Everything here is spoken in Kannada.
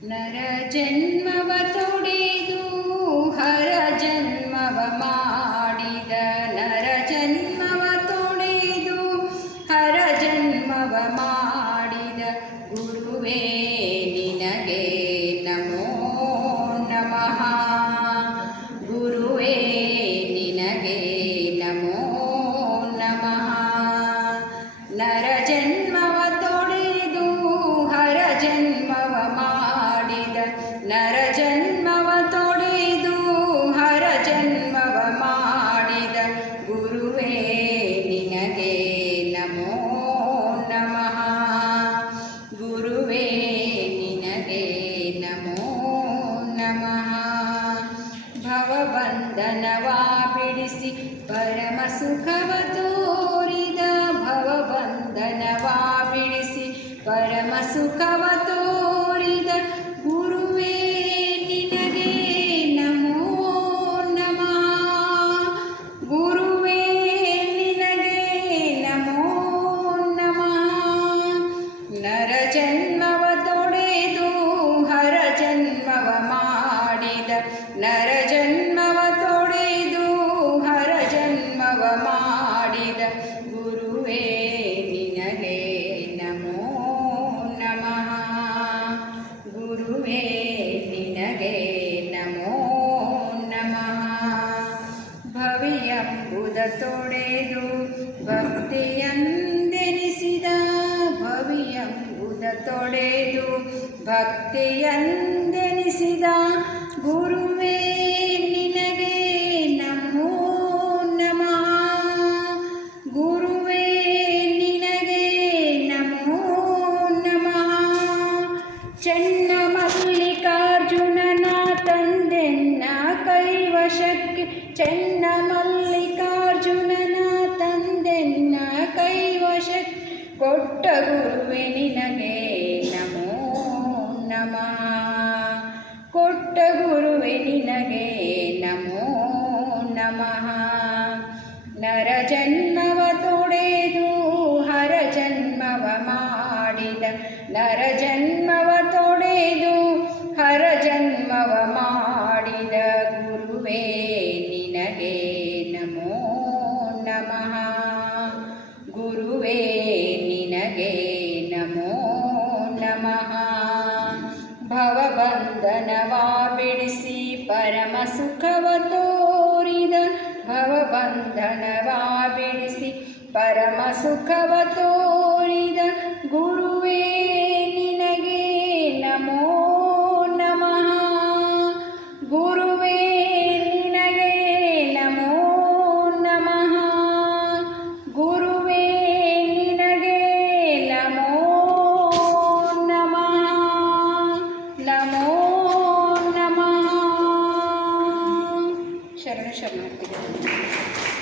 ನರ ಜನ್ಮವ ತೊಡೆದು ಹರ ಜನ್ಮವ ಮಾಡಿದ ನರ ಜನ್ಮವ ತೊಡೆದು ಹರ ಜನ್ಮವ ಮಾಡಿದ ಗುರುವೇ ನಿನಗೆ ನಮೋ ನಮಃ. ಗುರುವೇ ನಿನಗೆ ನಮೋ ನಮಃ. ನರ ಜನ್ಮವ ತೊಡೆದು ಹರ ಜನ್ಮವ ಮಾಡಿದ ನರ ಜನ್ಮವ ತೊಡೆದು ಹರ ಜನ್ಮವ ಮಾಡಿದ ಗುರುವೇ ನಿನಗೆ ನಮೋ ನಮಃ. ಗುರುವೇ ನಿನಗೆ ನಮೋ ನಮಃ. ಭವಬಂಧನವ ಬಿಡಿಸಿ ಪರಮ ಸುಖವ ತೋರಿದ ಭವಬಂಧನವ ಬಿಡಿಸಿ ಪರಮ ಸುಖವ ತೋರಿದ ಗುರುವೇ ನಿನಗೆ ನಮೋ ನಮಃ. ಗುರುವೇ ನಿನಗೆ ನಮೋ ನಮಃ. ನರ ಜನ್ಮವ ತೊಡೆದು ಹರ ಜನ್ಮವ ಮಾಡಿದ ನರ ಜನ್ಮವ ತೊಡೆದು ಹರ ಜನ್ಮವ ಮಾಡಿದ ಗುರುವೇ ನಿನಗೆ ನಮೋ ನಮಃ. ಗುರುವೇ ನಿನಗೆ ನಮೋ ನಮಃ. ಭವಿಯಂಬುದ ತೊಡೆದು ಭಕ್ತಿಯಂದೆನಿಸಿದ ಭವಿಯಂಬುದ ತೊಡೆದು ಭಕ್ತಿಯಂದೆನಿಸಿದ ಗುರುವೇ ನಿನಗೆ ನಮೋ ನಮಃ. ಗುರುವೇ ನಿನಗೆ ನಮೋ ನಮಃ. ಚೆನ್ನ ಮಲ್ಲಿಕಾರ್ಜುನನ ತಂದೆನ್ನ ಕೈವಶಕ್ಕೆ ಚೆನ್ನ ಮಲ್ಲಿಕಾರ್ಜುನನ ತಂದೆನ್ನ ಕೈವಶಕ್ಕೆ ಕೊಟ್ಟ ಗುರುವೇ ನಿನಗೆ ನಮೋ ನಮಃ. ಕೊಟ್ಟ ಗುರುವೇ ನಿನಗೆ ನಮೋ ನಮಃ. ನರ ಜನ್ಮವ ತೊಡೆದು ಹರ ಜನ್ಮವ ಮಾಡಿದ ನರ ಜನ್ಮವ ತೊಡೆದು ಹರ ಜನ್ಮವ ಮಾಡಿದ ಗುರುವೇ ನಿನಗೆ ನಮೋ ನಮಃ. ಗುರುವೇ ನಿನಗೆ ನಮೋ ನಮಃ. ಭವಬಂಧನವ ಬಿಡಿಸಿ ಪರಮ ಸುಖವ ತೋರಿದ ಭವಬಂಧನವ ಬಿಡಿಸಿ ಪರಮ ಸುಖವ ತೋರಿದ